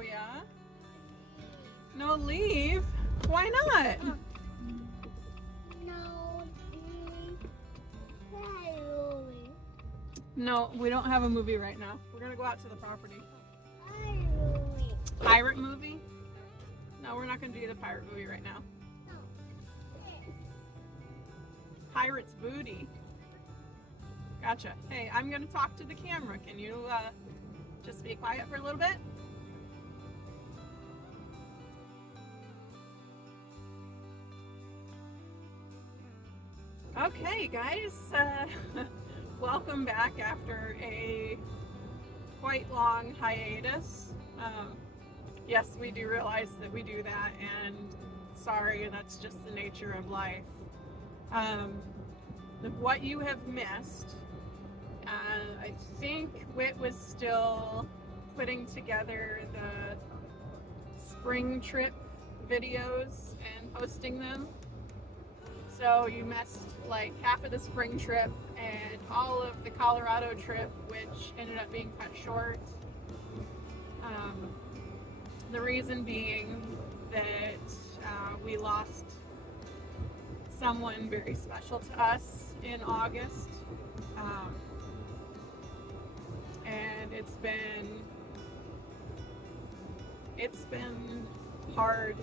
Oh yeah? No leave? Why not? No, No, we don't have a movie right now. We're gonna go out to the property. Movie. Pirate movie? No, we're not gonna do the pirate movie right now. Pirate's booty. Gotcha. Hey, I'm gonna talk to the camera. Can you just be quiet for a little bit? Okay, guys. Welcome back after a quite long hiatus. Yes, we do realize that we do that, and sorry, that's just the nature of life. What you have missed, I think Whit was still putting together the spring trip videos and posting them. So you missed like half of the spring trip and all of the Colorado trip, which ended up being cut short. The reason being that we lost someone very special to us in August. And it's been hard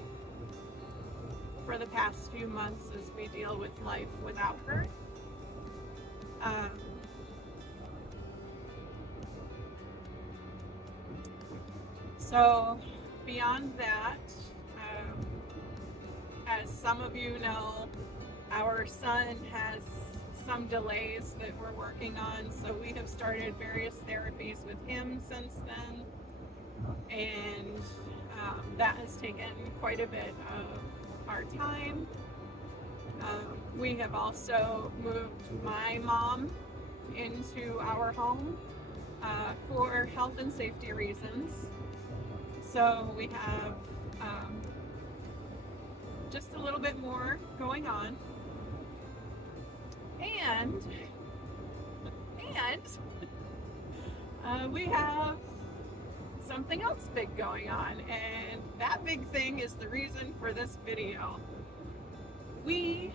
for the past few months as we deal with life without her. So beyond that, as some of you know, our son has some delays that we're working on, so we have started various therapies with him since then, and that has taken quite a bit of our time. We have also moved my mom into our home for health and safety reasons. So we have just a little bit more going on. And we have something else big going on, and that big thing is the reason for this video. We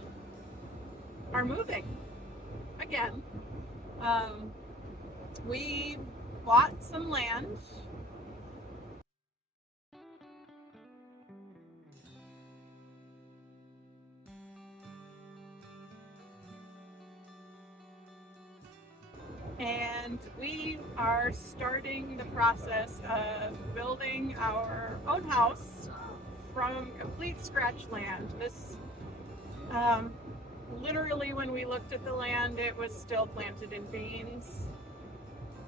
are moving again. We bought some land. And we are starting the process of building our own house from complete scratch land. This, literally when we looked at the land, it was still planted in beans.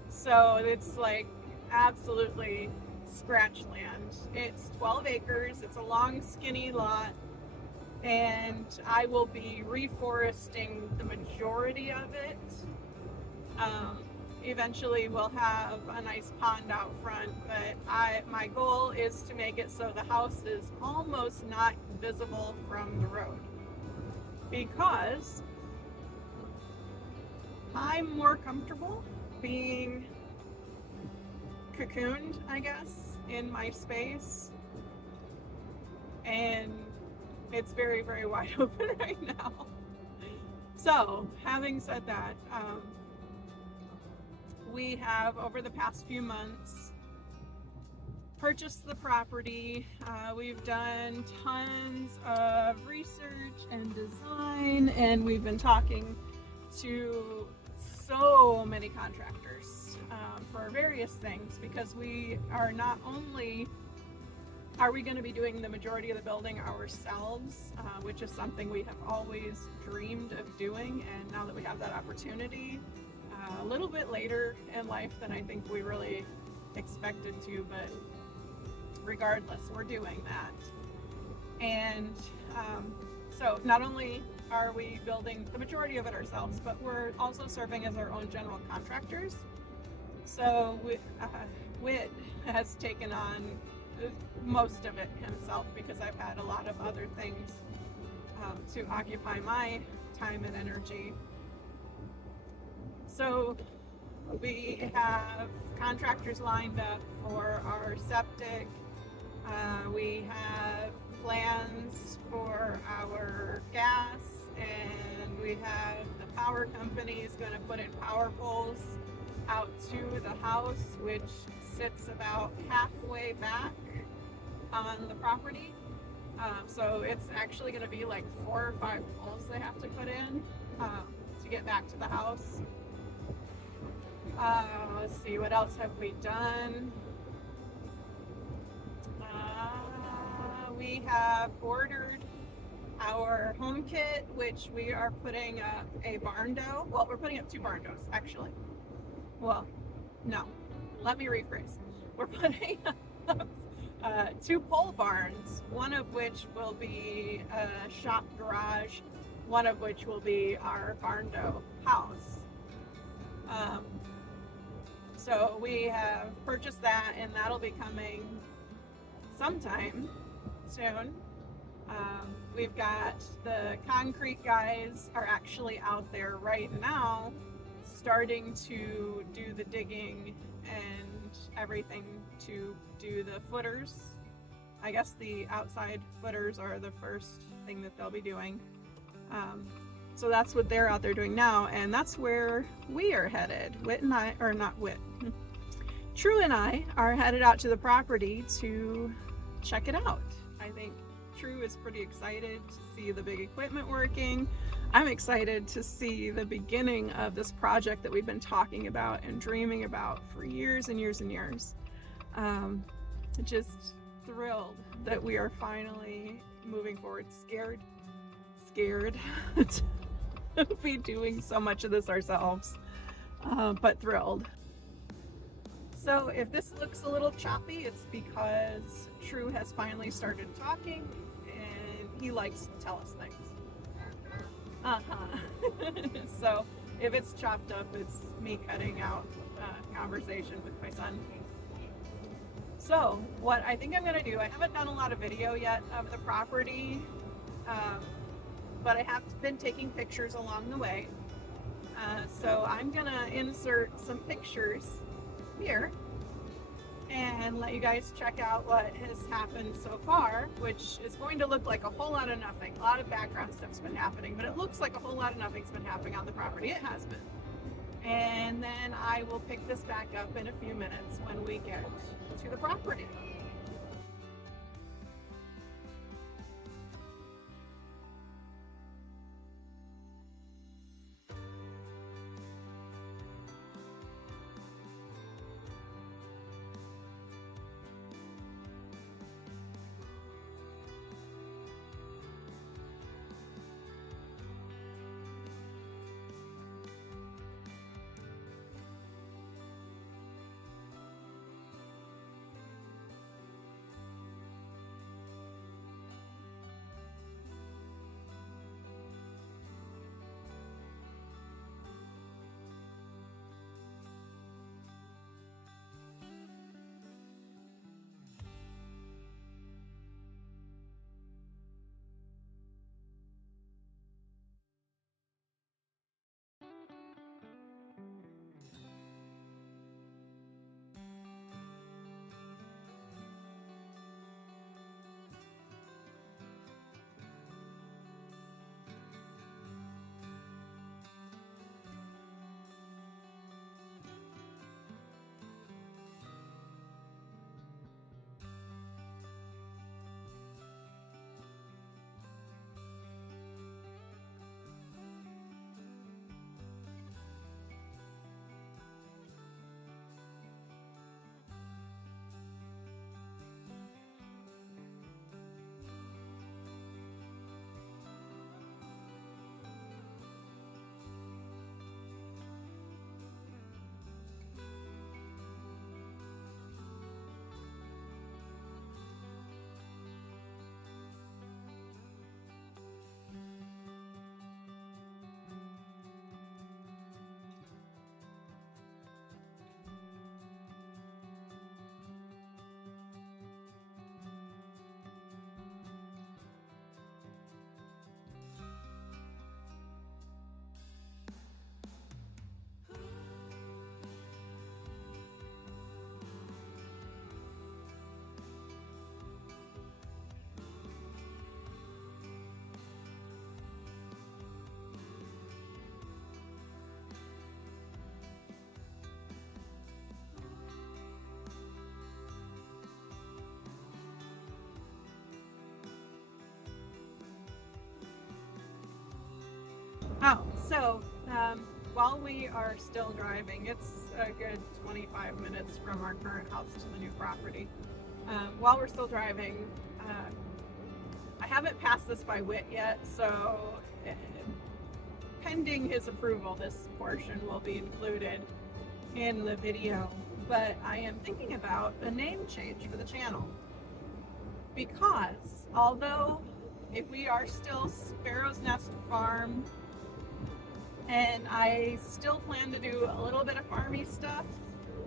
So it's like absolutely scratch land. It's 12 acres, it's a long skinny lot, and I will be reforesting the majority of it. Eventually we'll have a nice pond out front, but my goal is to make it so the house is almost not visible from the road, because I'm more comfortable being cocooned, I guess, in my space, and it's very, very wide open right now. So having said that, we have, over the past few months, purchased the property. We've done tons of research and design, and we've been talking to so many contractors for various things, because we are not only are we going to be doing the majority of the building ourselves, which is something we have always dreamed of doing, and now that we have that opportunity, a little bit later in life than I think we really expected to, but regardless, we're doing that. And so not only are we building the majority of it ourselves, but we're also serving as our own general contractors. So Whit has taken on most of it himself, because I've had a lot of other things to occupy my time and energy. So we have contractors lined up for our septic We have plans for our gas, and we have the power company is going to put in power poles out to the house, which sits about halfway back on the property. So it's actually going to be like 4 or 5 poles they have to put in to get back to the house. Let's see, what else have we done? We have ordered our home kit, which we are putting up a Barndo. Well, we're putting up 2 Barndos, actually. Well, no, let me rephrase. We're putting up 2 pole barns, one of which will be a shop garage, one of which will be our Barndo house. So we have purchased that, and that'll be coming sometime soon. We've got the concrete guys are actually out there right now starting to do the digging and everything to do the footers. I guess the outside footers are the first thing that they'll be doing. So that's what they're out there doing now, and that's where we are headed. True and I are headed out to the property to check it out. I think True is pretty excited to see the big equipment working. I'm excited to see the beginning of this project that we've been talking about and dreaming about for years and years and years. Just thrilled that we are finally moving forward. Scared to be doing so much of this ourselves, but thrilled. So if this looks a little choppy, it's because True has finally started talking and he likes to tell us things. So if it's chopped up, it's me cutting out conversation with my son. So what I think I'm going to do, I haven't done a lot of video yet of the property, but I have been taking pictures along the way. So I'm going to insert some pictures here and let you guys check out what has happened so far, which is going to look like a whole lot of nothing. A lot of background stuff's been happening, but it looks like a whole lot of nothing's been happening on the property. It has been. And then I will pick this back up in a few minutes when we get to the property. Oh, so while we are still driving, it's a good 25 minutes from our current house to the new property. While we're still driving, I haven't passed this by Whit yet, so pending his approval, this portion will be included in the video. But I am thinking about a name change for the channel. Because although if we are still Sparrow's Nest Farm, and I still plan to do a little bit of farmy stuff,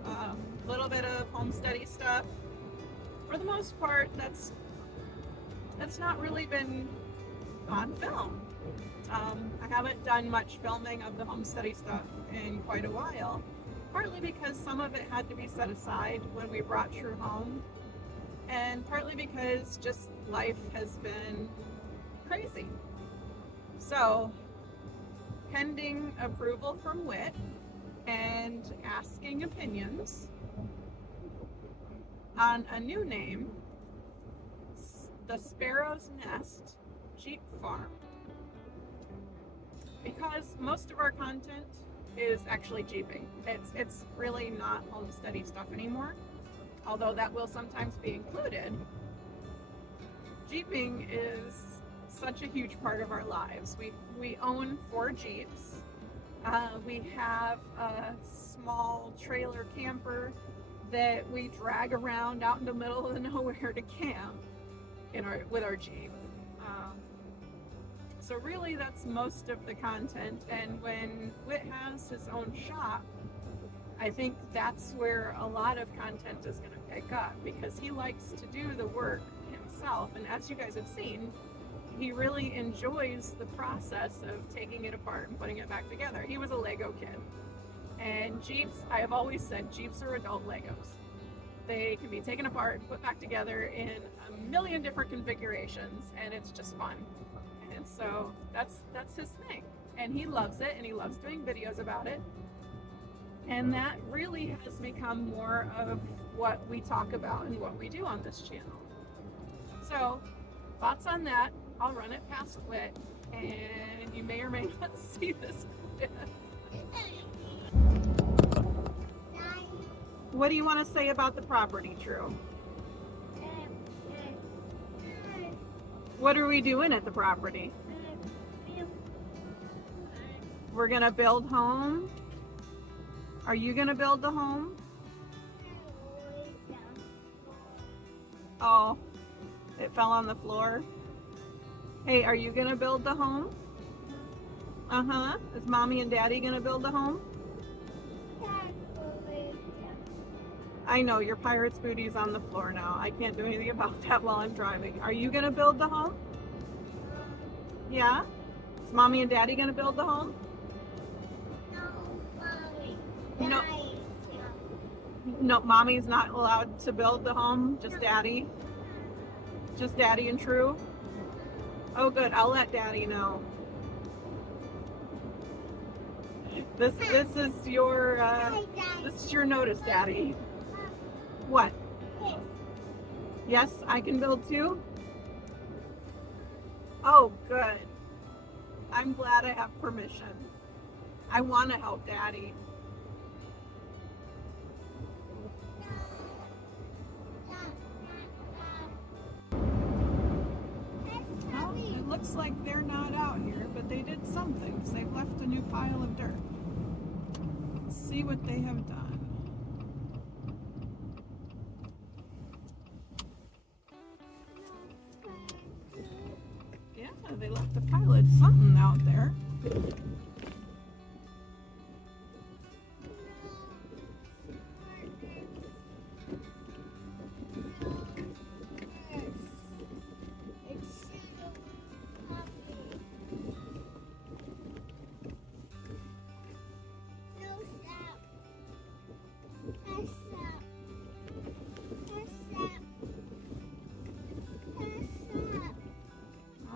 a little bit of homesteady stuff, for the most part, that's not really been on film. I haven't done much filming of the homesteady stuff in quite a while, partly because some of it had to be set aside when we brought True home, and partly because just life has been crazy. So, pending approval from Whit and asking opinions on a new name, the Sparrow's Nest Jeep Farm. Because most of our content is actually jeeping. It's really not homesteady stuff anymore, although that will sometimes be included. Jeeping is such a huge part of our lives. We own 4 Jeeps. We have a small trailer camper that we drag around out in the middle of nowhere to camp with our Jeep. So really that's most of the content, and when Whit has his own shop, I think that's where a lot of content is going to pick up, because he likes to do the work himself, and as you guys have seen, he really enjoys the process of taking it apart and putting it back together. He was a Lego kid, and Jeeps, I have always said, Jeeps are adult Legos. They can be taken apart and put back together in a million different configurations, and it's just fun. And so that's his thing, and he loves it, and he loves doing videos about it, and that really has become more of what we talk about and what we do on this channel. So thoughts on that. I'll run it past Whit, and you may or may not see this clip. What do you want to say about the property, True? What are we doing at the property? We're gonna build home. Are you gonna build the home? Oh, it fell on the floor. Hey, are you gonna build the home? Uh-huh. Is Mommy and Daddy gonna build the home? I know, your pirate's booty's on the floor now. I can't do anything about that while I'm driving. Are you gonna build the home? Yeah? Is Mommy and Daddy gonna build the home? No. No, Mommy's not allowed to build the home, just Daddy? Just Daddy and True? Oh good, I'll let Daddy know. This is your notice, Daddy. What? Yes, I can build too? Oh, good. I'm glad I have permission. I want to help Daddy. Well, it looks like they're not out here, but they did something because they've left a new pile of dirt. Let's see what they have done. They left a pile of something out there.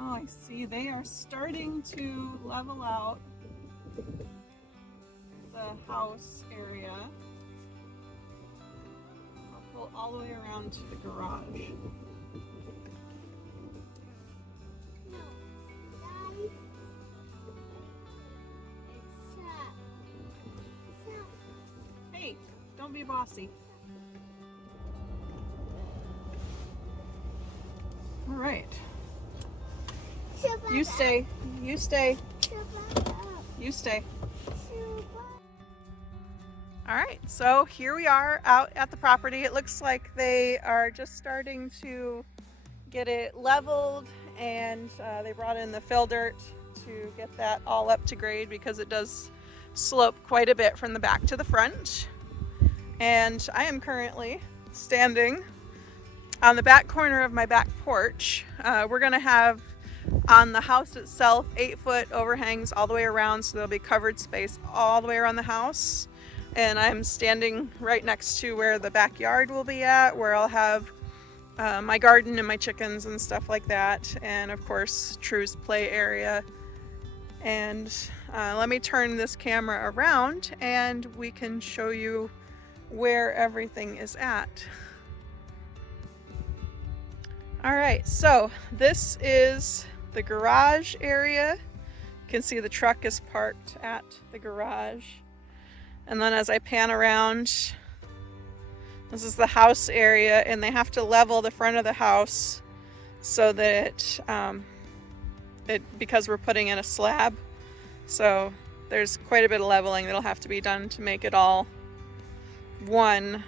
I see they are starting to level out the house area. I'll pull all the way around to the garage. Don't be bossy. All right. You stay. You stay. You stay. All right, so here we are out at the property. It looks like they are just starting to get it leveled, and they brought in the fill dirt to get that all up to grade because it does slope quite a bit from the back to the front. And I am currently standing on the back corner of my back porch. We're gonna have on the house itself 8-foot overhangs all the way around, so there'll be covered space all the way around the house. And I'm standing right next to where the backyard will be at, where I'll have my garden and my chickens and stuff like that, and of course True's play area. And let me turn this camera around and we can show you where everything is at. All right, so this is the garage area. You can see the truck is parked at the garage. And then as I pan around, this is the house area, and they have to level the front of the house so that because we're putting in a slab. So there's quite a bit of leveling that'll have to be done to make it all one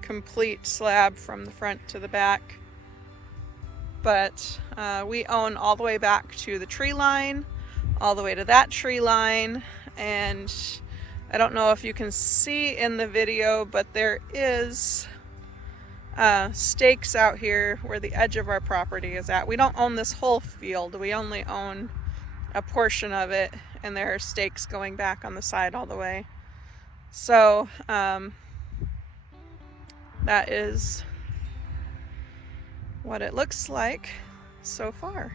complete slab from the front to the back. But we own all the way back to the tree line, all the way to that tree line, and I don't know if you can see in the video, but there is stakes out here where the edge of our property is at. We don't own this whole field, we only own a portion of it, and there are stakes going back on the side all the way. So that is what it looks like so far.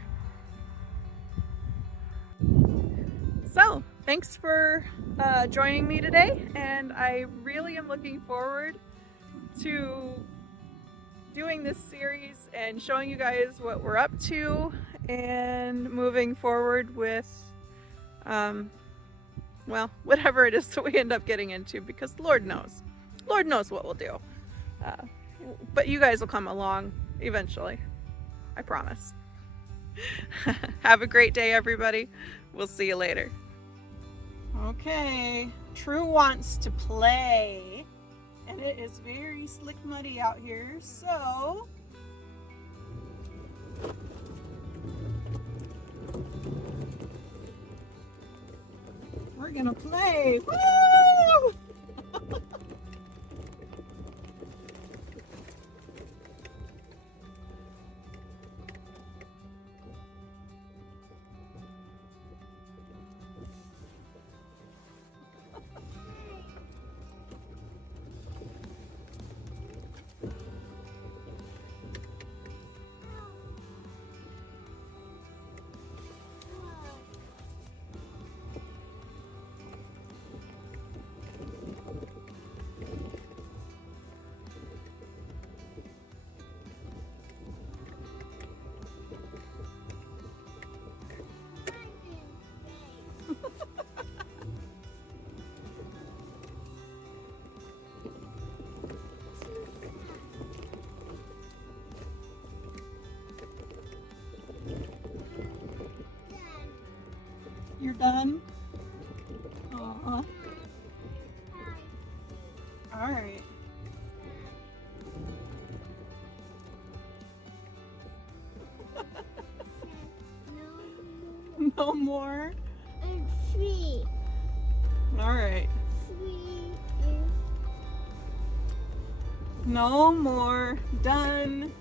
So thanks for joining me today, and I really am looking forward to doing this series and showing you guys what we're up to and moving forward with well, whatever it is that we end up getting into, because Lord knows what we'll do. But you guys will come along eventually, I promise. Have a great day, everybody. We'll see you later. Okay, True wants to play, and it is very slick muddy out here, so we're gonna play. Woo! You're done? Aw. Alright. No more? And 3. Alright. 3 is... No more. Done.